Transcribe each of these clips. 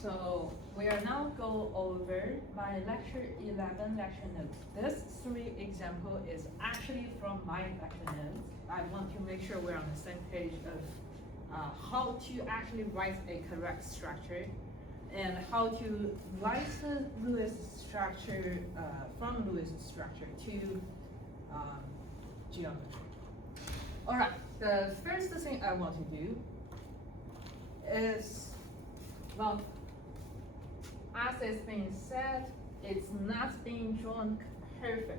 So we are now go over my lecture 11 lecture notes. This 3 example is actually from my lecture notes. I want to make sure we're on the same page of how to actually write a correct structure and how to write the Lewis structure from Lewis structure to geometry. All right, the first thing I want to do is, well, as it's being said, it's not being drawn perfectly.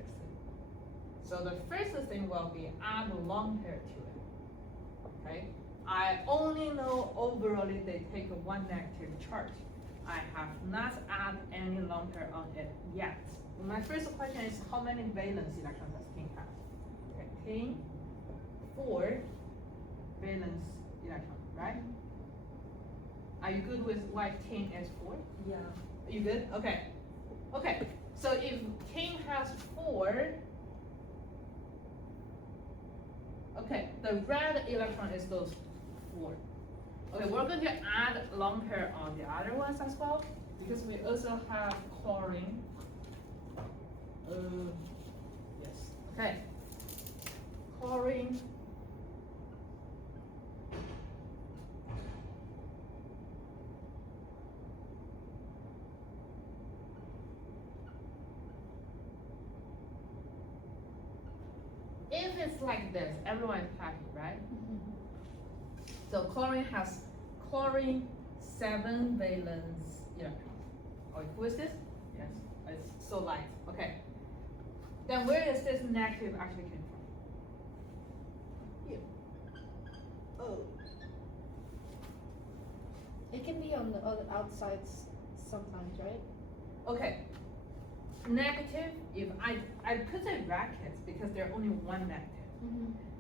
So the first thing will be add long hair to it. Okay, I only know overall they take one negative charge. I have not add any long hair on it yet. My first question is how many valence electrons does tin have? Okay, tin 4 valence electron, right? Are you good with why tin is 4? Yeah. You good? Okay. Okay. So if tin has 4, okay, the red electron is those 4. Okay, we're going to add lone pair on the other ones as well because we also have chlorine. Yes. Okay. Chlorine. If it's like this, everyone is happy, right? So chlorine has 7 valence electrons. Oh, who is this? Yes, it's so light. Okay. Then where is this negative actually came from? Here. Oh. It can be on the other outsides sometimes, right? Okay. Negative, if I put in brackets because there are only one negative.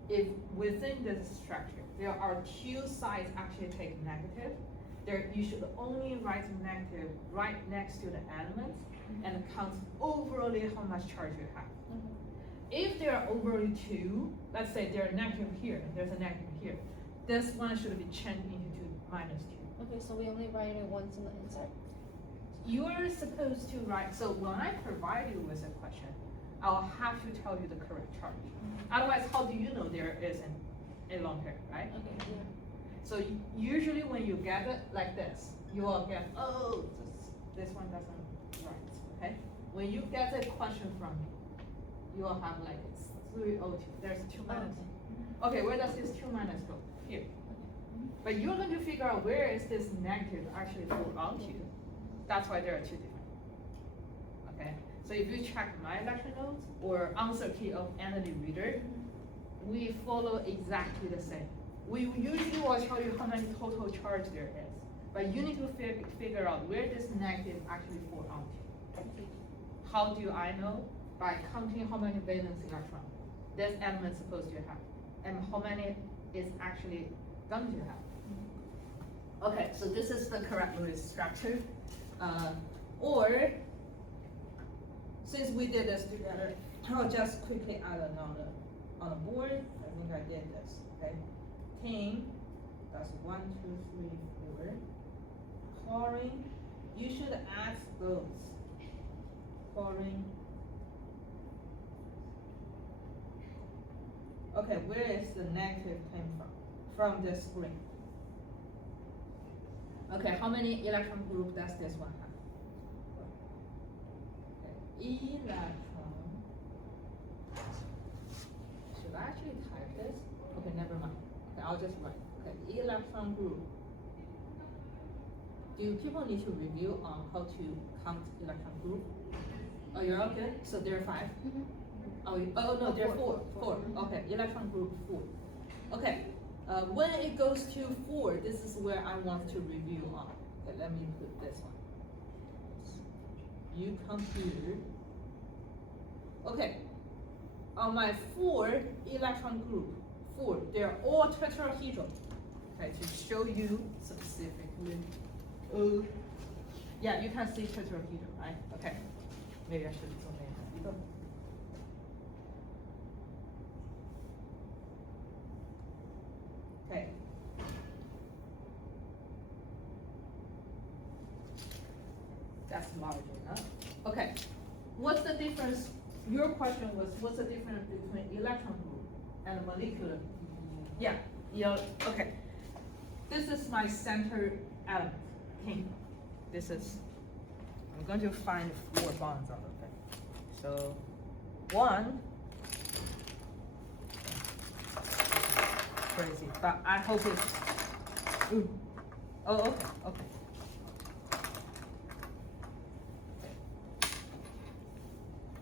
If within this structure there are 2 sides actually take negative, there you should only write negative right next to the element and count overall how much charge you have. If there are overall 2, let's say there are negative here and there's a negative here, this one should be changed into -2. Okay, so we only write it once on the inside. You are supposed to write, so when I provide you with a question, I'll have to tell you the correct charge. Otherwise, how do you know there is a lone pair, right? Okay, yeah. So usually when you get it like this, you will get, oh, this one doesn't write, okay? When you get a question from me, you will have like 302, there's 2 minus. Okay, where does this 2 minus go? Here. But you're going to figure out where is this negative actually fall onto. That's why there are 2 different. Okay, so if you check my lecture notes or answer key of any reader, we follow exactly the same. We usually will tell you how many total charge there is, but you need to figure out where this negative actually fall onto. How do I know? By counting how many valence electrons this element is supposed to have, and how many is actually going to have. Okay, so this is the correct Lewis structure. Or, since we did this together, I'll just quickly add another on the board. I think I did this, okay? Tin, that's 1, 2, 3, 4. Chlorine, you should add those. Chlorine. Okay, where is the negative came from? From this ring. Okay, how many electron group does this one have? Okay, electron. Should I actually type this? Okay, never mind. Okay, I'll just write. Okay, electron group. Do people need to review on how to count electron group? Oh, you're all good? So there are 5? Oh no, there are 4. 4. Okay, electron group 4. Okay. When it goes to 4, this is where I want to review on. Okay, let me put this one. You come here. Okay, on my 4 electron group, 4, they're all tetrahedral. Okay, to show you specifically. Yeah, you can see tetrahedral, right? Okay, maybe I should zoom in. Okay. large enough. Okay, what's the difference? Your question was, what's the difference between electron group and molecular? Yeah, okay. This is my center element, pink. This is, I'm going to find 4 bonds out of it. So, 1, crazy, but I hope it's, ooh. Oh, okay.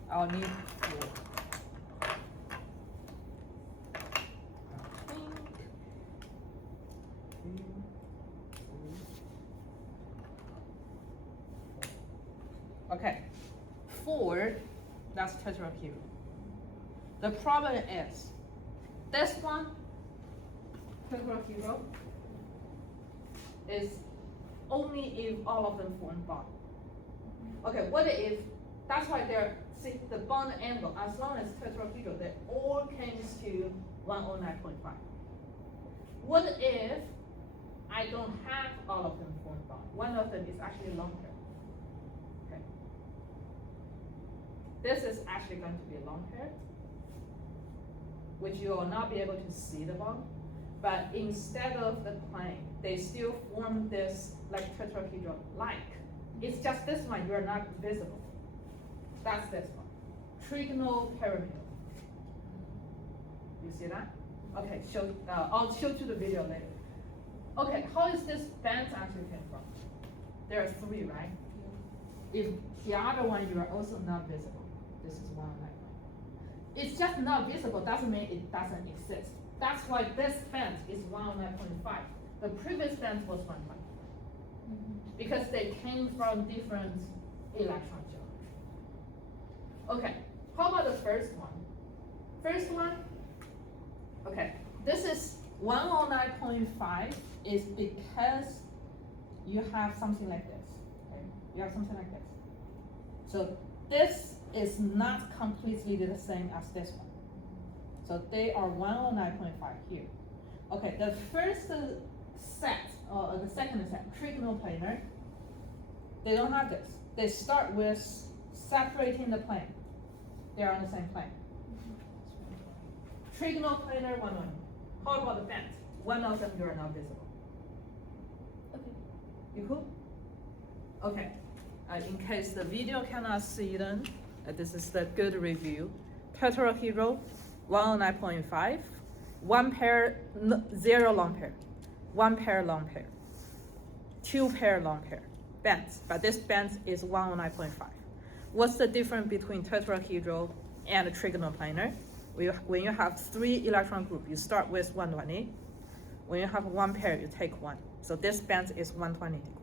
I'll need 4. Okay, 4, that's tetrahedral. The problem is, this one, tetrahedral, is only if all of them form bond. Okay, what if, that's why see the bond angle, as long as tetrahedral, they all comes to 109.5. What if I don't have all of them form bond? One of them is actually long pair. Okay. This is actually going to be a long pair, which you will not be able to see the bond, but instead of the plane, they still form this like tetrahedral like. It's just this one, you're not visible. That's this one. Trigonal pyramid. You see that? Okay, I'll show you the video later. Okay, how is this band actually came from? There are 3, right? If the other one you are also not visible. This is 109. It's just not visible doesn't mean it doesn't exist. That's why this band is 109.5. The previous band was 120. Because they came from different electron geometry. Okay, how about the first one? First one, okay, this is 109.5 is because you have something like this. Okay? You have something like this. So this is not completely the same as this one. So they are 109.5 here. Okay, the first set, or the second set, trigonal planar, they don't have this. They start with separating the plane. They're on the same plane. Trigonal planar, 109. How about the band? One of them, you're not visible. Okay. You cool? Okay. In case the video cannot see them, this is the good review. Tetrahedral, 109.5. 1 pair, 0 long pair. 1 pair long pair. 2 pair long pair. Bands, but this band is 109.5. What's the difference between tetrahedral and trigonal planar? When you have 3 electron group, you start with 120. When you have 1 pair, you take 1. So this band is 120 degrees.